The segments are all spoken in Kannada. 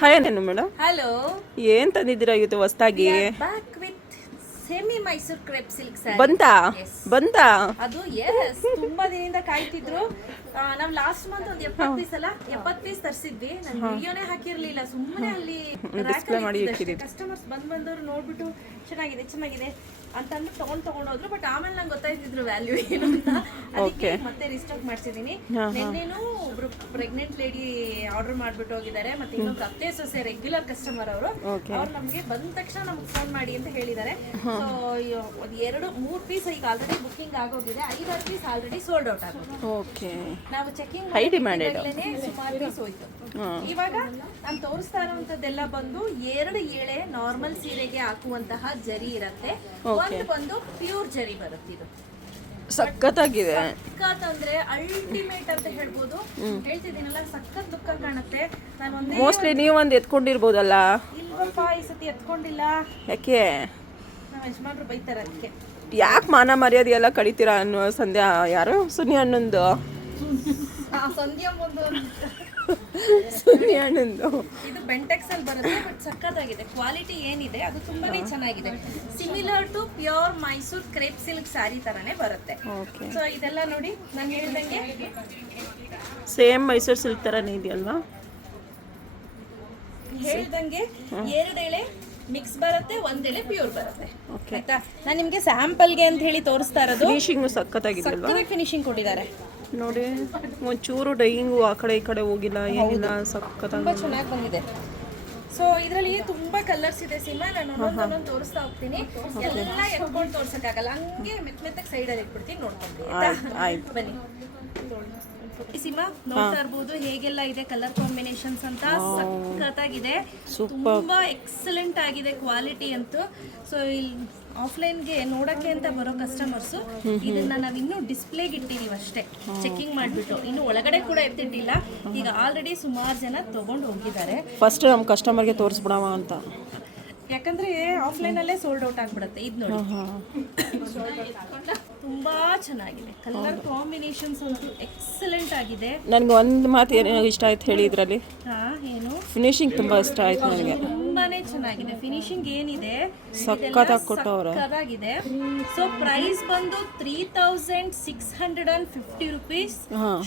ಹಾಯ್ ಏನು ಮೇಡಮ್, ಹಲೋ, ಏನ್ ತಂದಿದ್ದೀರಾ ಇವತ್ತು ಹೊಸ್ದಾಗಿ? Back with semi Mysore crepe silk sari. ಬಂತಾ ಅದು ತುಂಬಾ ದಿನದಿಂದ ಕಾಯ್ತಿದ್ರು. ನಾವು ಲಾಸ್ಟ್ ಮಂತ್ ಒಂದು 70 ಪೀಸ್ ತರಿಸಿದ್ವಿ. ನಾನು ವಿಡಿಯೋನೇ ಹಾಕಿರ್ಲಿಲ್ಲ, ಸುಮ್ಮನೆ ಅಲ್ಲಿ ಕಸ್ಟಮರ್ಸ್ ಬಂದವರು ನೋಡ್ಬಿಟ್ಟು ಚೆನ್ನಾಗಿದೆ ಅಂತ ಅಂದ್ಬಿಟ್ಟು ತಗೊಂಡೋದ್ರು. ಬಟ್ ಆಮೇಲೆ ನಂಗೆ ಗೊತ್ತಾಯ್ತಿದ್ರು ವ್ಯಾಲ್ಯೂ ಏನು ಅಂತ. ಅದಕ್ಕೆ ಮತ್ತೆ ರಿಸ್ಟಾಕ್ ಮಾಡ್ಸಿದೀನಿ. ನಿನ್ನೇನು ಒಬ್ರು ಪ್ರೆಗ್ನೆಂಟ್ ಲೇಡಿ ಆರ್ಡರ್ ಮಾಡ್ಬಿಟ್ಟು ಹೋಗಿದ್ದಾರೆ. ಮತ್ತೆ ಇನ್ನೊಬ್ರು ಅತ್ತೆ ಸೊಸೆ ರೆಗ್ಯುಲರ್ ಕಸ್ಟಮರ್ ಅವರು ನಮ್ಗೆ ಬಂದ ತಕ್ಷಣ ನಮ್ಗೆ ಫೋನ್ ಮಾಡಿ ಅಂತ ಹೇಳಿದ್ದಾರೆ. ಸೊ 2-3 ಪೀಸ್ ಈಗ ಆಲ್ರೆಡಿ ಬುಕಿಂಗ್ ಆಗೋಗಿದೆ. 5-6 ಪೀಸ್ ಆಲ್ರೆಡಿ ಸೋಲ್ಡ್ ಔಟ್ ಆಗೋದು. ನಾವು ಚೆಕಿಂಗ್ ಸುಮಾರು ಪೀಸ್ ಹೋಯ್ತು. ಇವಾಗ ನಾನು ತೋರಿಸ್ತಾ ಇರುವಂತದ್ದೆಲ್ಲ ಬಂದು 2 ಎಳೆ ನಾರ್ಮಲ್ ಸೀರೆಗೆ ಹಾಕುವಂತಹ ಜರಿ ಇರತ್ತೆ. ಒಂದು ಬಂದು ಪ್ಯೂರ್ ಜರಿ ಬರುತ್ತೆ. ಇದು ಸಖತ್ತಾಗಿದೆ. ಸಖತ್ ಅಂದ್ರೆ ಅಲ್ಟಿಮೇಟ್ ಅಂತ ಹೇಳ್ಬೋದು. ಹೇಳ್ತಿದ್ದೀನಲ್ಲ, ಸಖತ್ ಲುಕ್ ಕಾಣುತ್ತೆ. ನಾನು ಮೋಸ್ಟ್ಲಿ ನೀವು ಒಂದು ಎತ್ಕೊಂಡಿರ್ಬೋದಲ್ಲ? ಇಲ್ವಪ್ಪ, ಈ ಸತಿ ಎತ್ಕೊಂಡಿಲ್ಲ. ಯಾಕೆ? ನಮ್ಮ ಯಜಮಾನ್ರು ಬೈತಾರೆ ಅದಕ್ಕೆ. ಯಾಕೆ ಮಾನ ಮರ್ಯಾದೆ ಎಲ್ಲ ಕಡಿತೀರಾ ಅನ್ನೋ ಸಂಧ್ಯಾ ಯಾರು ಸುನಿ ಅಣ್ಣಂದು ಸುನಿ ಅಣ್ಣಂದು ಇದು ಬೆಂಟೆಕ್ಸ್ ಅಲ್ಲಿ ಬರುತ್ತೆ. ಬಟ್ ಸಖತ್ತಾಗಿದೆ. ಕ್ವಾಲಿಟಿ ಏನಿದೆ ಅದು ತುಂಬಾನೇ ಚೆನ್ನಾಗಿದೆ. Similar to pure Mysore crepe silk sari ತರಾನೇ ಬರುತ್ತೆ. ಸೊ ಇದೆಲ್ಲ ನೋಡಿ, ನಾನು ಹೇಳ್ದಂಗೆ ಸೇಮ್ ಮೈಸೂರ್ ಸಿಲ್ಕ್ ತರಾನೇ ಇದೆಯಲ್ವಾ? ಹೇಳ್ದಂಗೆ 2 ಎಳೆ ಮಿಕ್ಸ್ ಬರುತ್ತೆ, 1 ಎಳೆ ಪ್ಯೂರ್ ಬರುತ್ತೆ. ಆಯ್ತಾ? ನಾನು ನಿಮಗೆ ಸ್ಯಾಂಪಲ್ಗೆ ಅಂತ ಹೇಳಿ ತೋರಿಸ್ತಾ ಇರೋದು. ಫಿನಿಶಿಂಗ್ ಸಖತ್ತಾಗಿದೆ ಅಲ್ವಾ? ಫಿನಿಶಿಂಗ್ ಕೊಟ್ಟಿದ್ದಾರೆ ನೋಡಿ. ಒಂಚೂರು ಡೈಯಿಂಗು ಆ ಕಡೆ ಈ ಕಡೆ ಹೋಗಿಲ್ಲ, ಏನಿಲ್ಲ, ಸಖತ್ತಾಗಿ ತುಂಬಾ ಚೆನ್ನಾಗಿ ಬಂದಿದೆ. ಸೊ ಇದರಲ್ಲಿ ತುಂಬಾ ಕಲರ್ಸ್ ಇದೆ ಸೀಮಾ. ನಾನು ಒಂದೊಂದು ತೋರಿಸ್ತಾ ಹೋಗ್ತೀನಿ. ಎಲ್ಲ ಎತ್ಕೊಂಡು ತೋರ್ಸಕ್ಕಾಗಲ್ಲ, ಹಂಗೆ ಮೆತ್ತಗೆ ಸೈಡಲ್ಲಿ ಇಟ್ಬಿಡ್ತೀನಿ. ನೋಡ್ಕೊಂಡು ಬನ್ನಿ ಸೀಮಾ. ನೋಡ್ತಾ ಇರ್ಬೋದು ಹೇಗೆಲ್ಲ ಇದೆ ಕಲರ್ ಕಾಂಬಿನೇಷನ್ಸ್ ಅಂತ. ಸಖತ್ತಾಗಿದೆ, ತುಂಬಾ ಎಕ್ಸಲೆಂಟ್ ಆಗಿದೆ ಕ್ವಾಲಿಟಿ ಅಂತೂ. ಸೊ ಇಲ್ಲಿ ಆಫ್ಲೈನ್ಗೆ ನೋಡಕ್ಕೆ ಅಂತ ಬರೋ ಕಸ್ಟಮರ್ಸು ಇದನ್ನ ನಾವು ಇನ್ನೂ ಡಿಸ್ಪ್ಲೇಗೆ ಇಟ್ಟಿದೀವಿ ಅಷ್ಟೇ, ಚೆಕಿಂಗ್ ಮಾಡಿಬಿಟ್ಟು. ಇನ್ನು ಒಳಗಡೆ ಕೂಡ ಎತ್ತಿಟ್ಟಿಲ್ಲ. ಈಗ ಆಲ್ರೆಡಿ ಸುಮಾರು ಜನ ತಗೊಂಡು ಹೋಗಿದ್ದಾರೆ. ಫಸ್ಟ್ ನಮ್ಮ ಕಸ್ಟಮರ್ಗೆ ತೋರಿಸ್ಬಿಡವ ಅಂತ, ಯಾಕಂದ್ರೆ ಆಫ್ಲೈನ್ ಅಲ್ಲೇ ಸೋಲ್ಡ್ ಔಟ್ ಆಗ್ಬಿಡುತ್ತೆ. ಇದು ನೋಡಿ, ತುಂಬಾ ಚೆನ್ನಾಗಿದೆ. ಕಲರ್ ಕಾಂಬಿನೇಷನ್ಸ್ ಅಂತೂ ಎಕ್ಸಲೆಂಟ್ ಆಗಿದೆ. ನನಗೆ ಒಂದು ಮಾತು ಏನು ಇಷ್ಟ ಆಯ್ತು ಹೇಳಿ ಇದರಲ್ಲಿ? ಏನು? ಫಿನಿಶಿಂಗ್ ತುಂಬಾ ಇಷ್ಟ ಆಯ್ತು ನನಗೆ. ತುಂಬಾನೇ ಚೆನ್ನಾಗಿದೆ ಫಿನಿಶಿಂಗ್ ಏನಿದೆ, ಸಖತ್ತಾಗಿ ಕೊಟ್ಟವ್ರೆ. ಸಖತ್ತಾಗಿದೆ. ಸೊ ಪ್ರೈಸ್ ಬಂದು 3650 ರುಪೀಸ್.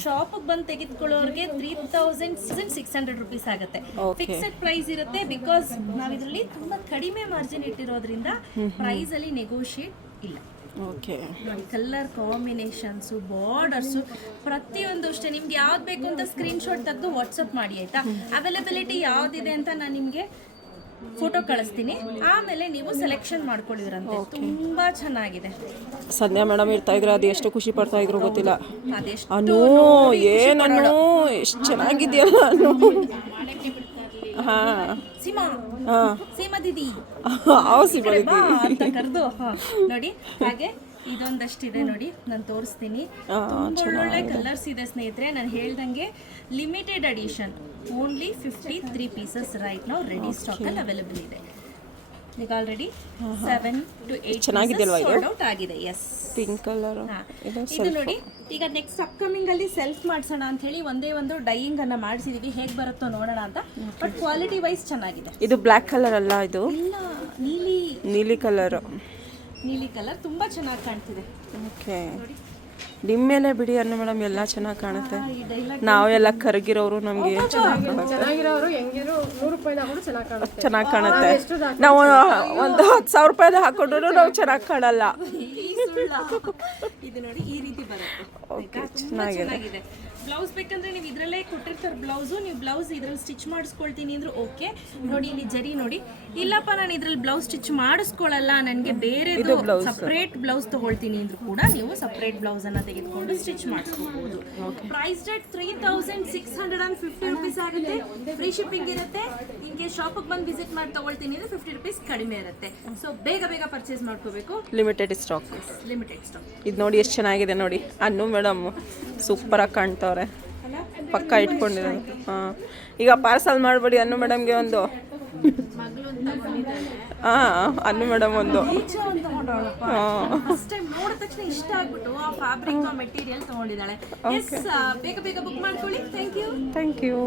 ಶಾಪ್ ಬಂದು ತೆಗೆದುಕೊಳ್ಳೋರಿಗೆ 3600 ರುಪೀಸ್ ಆಗುತ್ತೆ. ಫಿಕ್ಸೆಡ್ ಪ್ರೈಸ್ ಇರುತ್ತೆ. ಬಿಕಾಸ್ ನಾವು ಇದರಲ್ಲಿ ತುಂಬಾ ಕಡಿಮೆ ಮಾರ್ಜಿನ್ ಇಟ್ಟಿರೋದ್ರಿಂದ ಪ್ರೈಸ್ ಅಲ್ಲಿ ನೆಗೋಷಿಯೇಟ್ ಇಲ್ಲ. ನೋಡಿ, ಕಲರ್ ಕಾಂಬಿನೇಷನ್ಸು, ಬಾರ್ಡರ್ಸು ಪ್ರತಿಯೊಂದು ಅಷ್ಟೇ. ನಿಮ್ಗೆ ಯಾವ್ದು ಬೇಕು ಅಂತ ಸ್ಕ್ರೀನ್ಶಾಟ್ ತೆಗೆದು ವಾಟ್ಸಪ್ ಮಾಡಿ ಆಯ್ತಾ? ಅವೈಲಬಿಲಿಟಿ ಯಾವ್ದಿದೆ ಅಂತ ನಾನು ನಿಮಗೆ ಫೋಟೋ ಕಳಿಸ್ತೀನಿ. ಆಮೇಲೆ ನೀವು ಸೆಲೆಕ್ಷನ್ ಮಾಡ್ಕೊಳ್ಳಿರಂತೆ. ತುಂಬಾ ಚೆನ್ನಾಗಿದೆ. ಸಂಧ್ಯಾ ಮೇಡಮ್ ಇರ್ತಾ ಇದ್ರು, ಅದು ಎಷ್ಟು ಖುಷಿ ಪಡ್ತಾ ಇದ್ರು ಗೊತ್ತಿಲ್ಲ. ಅದೆಷ್ಟು ಅನು ಏನನ್ನು ಎಷ್ಟು ಚೆನ್ನಾಗಿದೆಯಲ್ಲ ಅನು. ಸೀಮಾ ದೀದಿ ಅಂತ ಕರೆದು ನೋಡಿ. ಹಾಗೆ ಇದೊಂದಷ್ಟಿದೆ ನೋಡಿ, ನಾನು ತೋರಿಸ್ತೀನಿ. ಒಳ್ಳೊಳ್ಳೆ ಕಲರ್ಸ್ ಇದೆ ಸ್ನೇಹಿತರೆ. ನಾನು ಹೇಳ್ದಂಗೆ limited edition, only 53 pieces right ನಾವು ರೆಡಿ ಸ್ಟಾಕ್ ಅಲ್ಲಿ ಅವೈಲೇಬಲ್ ಇದೆ. ಈಗ ಆಲ್ರೆಡಿ 7 to 8 ಚೆನ್ನಾಗಿದೆಲ್ವಾ ಇದು? ಸೋಲ್ಡ್ ಔಟ್ ಆಗಿದೆ. ಎಸ್, ಪಿಂಕ್ ಕಲರ್ ಇದು ನೋಡಿ. ಈಗ ನೆಕ್ಸ್ಟ್ ಅಪ್ಕಮಿಂಗ್ ಅಲ್ಲಿ ಸೆಲ್ಫ್ ಮಾಡ್ಸೋಣ ಅಂತ ಹೇಳಿ ಒಂದೇ ಒಂದು ಡೈಯಿಂಗ್ ಅನ್ನ ಮಾಡಿಸಿದೀವಿ. ಹೇಗೆ ಬರುತ್ತೋ ನೋಡೋಣ ಅಂತ. ಬಟ್ ಕ್ವಾಲಿಟಿ ವೈಸ್ ಚೆನ್ನಾಗಿದೆ. ಇದು ಬ್ಲ್ಯಾಕ್ ಕಲರ್ ಅಲ್ಲ, ಇದು ಇಲ್ಲ, ನೀಲಿ ಕಲರ್. ನೀಲಿ ಕಲರ್ ತುಂಬಾ ಚೆನ್ನಾಗಿ ಕಾಣ್ತಿದೆ. ಓಕೆ, ನಿಮ್ಮ ಮೇಲೆ ಬಿಡಿ ಅನ್ನು ಮೇಡಮ್, ಎಲ್ಲ ಚೆನ್ನಾಗಿ ಕಾಣುತ್ತೆ. ನಾವೆಲ್ಲ ಕರಗಿರೋರು, ನಮಗೆ ಚೆನ್ನಾಗಿ ಕಾಣುತ್ತೆ. ನಾವು ಒಂದು 10,000 ರೂಪಾಯಿದ ಹಾಕೊಂಡ್ರು ನಾವು ಚೆನ್ನಾಗಿ ಕಾಣಲ್ಲ. ಇದು ನೋಡಿ, ಈ ರೀತಿ ಬರುತ್ತೆ. ಚೆನ್ನಾಗಿದೆ. ಬ್ಲೌಸ್ ಬೇಕಂದ್ರೆ ನೀವು ಇದ್ರಲ್ಲೇ ಕೊಟ್ಟಿರ್ತಾರೆ ಬ್ಲೌಸು. ನೀವು ಬ್ಲೌಸ್ ಇದ್ರಲ್ಲಿ ಸ್ಟಿಚ್ ಮಾಡಿಸ್ಕೊಳ್ತೀನಿ ಅಂದ್ರೆ ಓಕೆ. ನೋಡಿ, ಇಲ್ಲಿ ಜರಿ ನೋಡಿ. ಇಲ್ಲಪ್ಪ, ನಾನು ಇದ್ರಲ್ಲಿ ಬ್ಲೌಸ್ ಸ್ಟಿಚ್ ಮಾಡಿಸ್ಕೊಳ್ಳಲ್ಲ, ನನಗೆ ಬೇರೆ ಸಪ್ರೇಟ್ ಬ್ಲೌಸ್ ತಗೊಳ್ತೀನಿ ಅಂದ್ರೂ ಕೂಡ ನೀವು ಸಪ್ರೇಟ್ ಬ್ಲೌಸ್ ಅನ್ನ ತೆಗೆದುಕೊಂಡು ಸ್ಟಿಚ್ ಮಾಡಿಸ್ಕೋಬಹುದು. ಪ್ರೈಸ್ ರೇಟ್ 3650 ರುಪೀಸ್ ಆಗುತ್ತೆ. ಫ್ರೀ ಶಿಪ್ಪಿಂಗ್ ಇರುತ್ತೆ. ನಿಮಗೆ ಶಾಪಿಗೆ ಬಂದು ವಿಸಿಟ್ ಮಾಡಿ ತಗೊಳ್ತೀನಿ ಅಂದ್ರೆ 50 ರುಪೀಸ್ ಕಡಿಮೆ ಇರುತ್ತೆ. ಸೊ ಬೇಗ ಪರ್ಚೇಸ್ ಮಾಡ್ಕೋಬೇಕು. Limited stock. ಇದು ನೋಡಿ ಎಷ್ಟು ಚೆನ್ನಾಗಿದೆ ನೋಡಿ. ಅನ್ನು ಮೇಡಮ್ ಸೂಪರ್ ಆಗಿ ಕಾಣ್ತವ್ರೆ, ಪಕ್ಕ ಇಟ್ಕೊಂಡಿದ್ದಾರೆ. ಈಗ ಪಾರ್ಸಲ್ ಮಾಡ್ಬೇಡಿ ಅನ್ನು ಮೇಡಮ್ಗೆ ಒಂದು. ಅನ್ನು ಮೇಡಮ್ ಒಂದು ನೋಡಿದ ತಕ್ಷಣ ಇಷ್ಟ ಆಗ್ಬಿಟ್ಟು ಆ ಫ್ಯಾಬ್ರಿಕ್ ಮೆಟೀರಿಯಲ್ ತಗೊಂಡಿದ್ದಾಳೆ. ಬೇಗ ಬುಕ್ ಮಾಡ್ಕೊಳ್ಳಿ. Thank you.